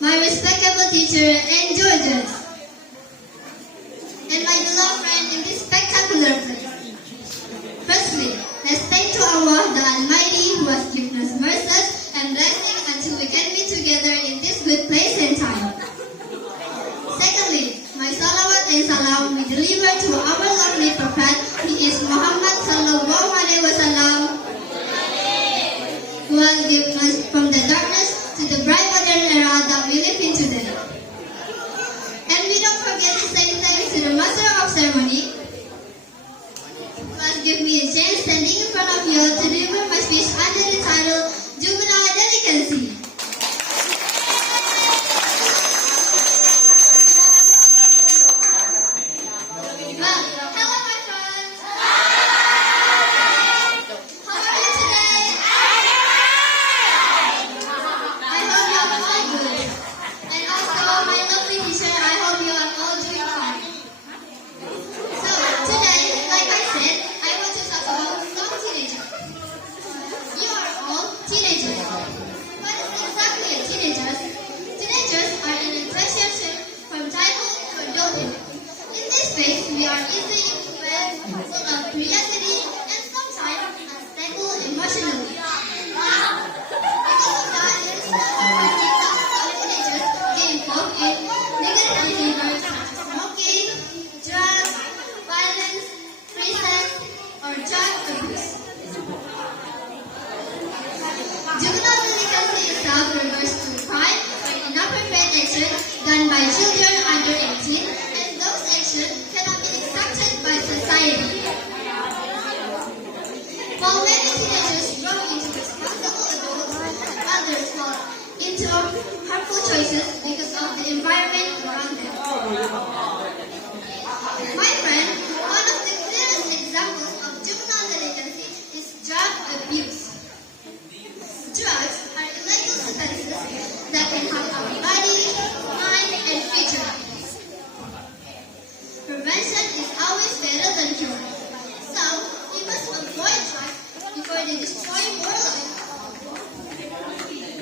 my respectable teacher and Georges, and my beloved friend in this spectacular place. Firstly, let's thank to Allah the Almighty who has given us mercies and blessings until we can be together in this good place and time. Secondly, my salawat and salam we deliver to our lovely Prophet, he is Muhammad sallallahu alaihi wasallam, who has given us from the darkness to the bright modern era that we live in today. And we don't forget to say thanks to the Master of Ceremony, who has given me a chance standing in front of you to deliver my speech under the title Juvenile Delicacy. Well, hello my friends! How are you today? I hope you are all good. And also, my lovely teacher, I hope you are all doing fine. So, today, like I said, I want to talk about some teenagers. You are all teenagers. What is exactly a teenager? Teenagers are in a transition from childhood to adulthood. In this phase, we are easily influenced, full of curiosity, and sometimes unstable emotionally. Because of that, it is not surprising that some teenagers get involved in negative behaviors such as smoking, drugs, violence, free sex, or drug abuse. Juvenile delinquency itself refers to crime or inappropriate action done by children under 18, and those actions cannot be accepted by society. While many teenagers grow into responsible adults, others fall into harmful choices because of the environment around them. My friend, one of the clearest examples of juvenile delinquency is drug abuse. Drugs are illegal substances that can harm our body, mind, and future. Prevention is always better than cure. So, we must avoid drugs before they destroy more lives.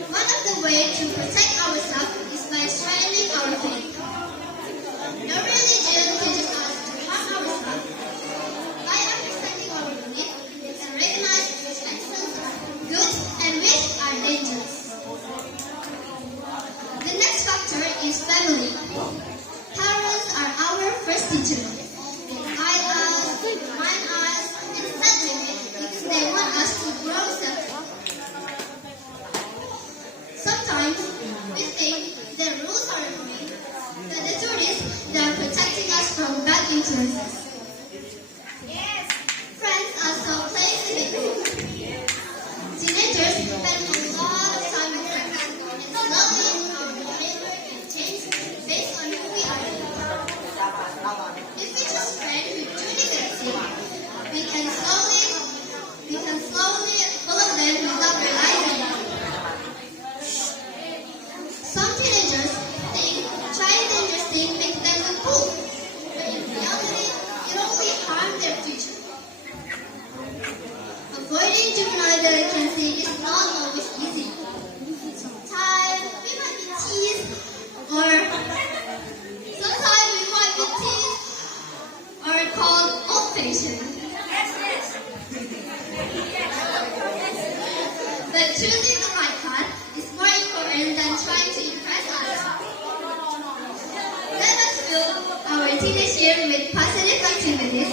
One of the ways to protect ourselves is by strengthening our faith. No religion teaches us to harm ourselves. By understanding our belief, we can recognize which actions are good and which are dangerous. The next factor is family. Parents are our first teacher. They guide us, remind us, and set limits because they want us to grow self-love. Sometimes we think the rules are annoying, but the truth is they are protecting us from bad influences. Friends also play a big role. Teenagers spend a lot of time with friends, and slowly our behavior can change based on who we are. If we choose friends who do negative, we can slowly follow them without realizing it. Some teenagers think trying dangerous things makes them look cool, but in reality, it only harms their future. Avoiding juvenile delinquency is not always easy. Sometimes we might be teased, or called old-fashioned. But choosing the right path is more important than trying to impress others. Let us fill our teenage year with positive activities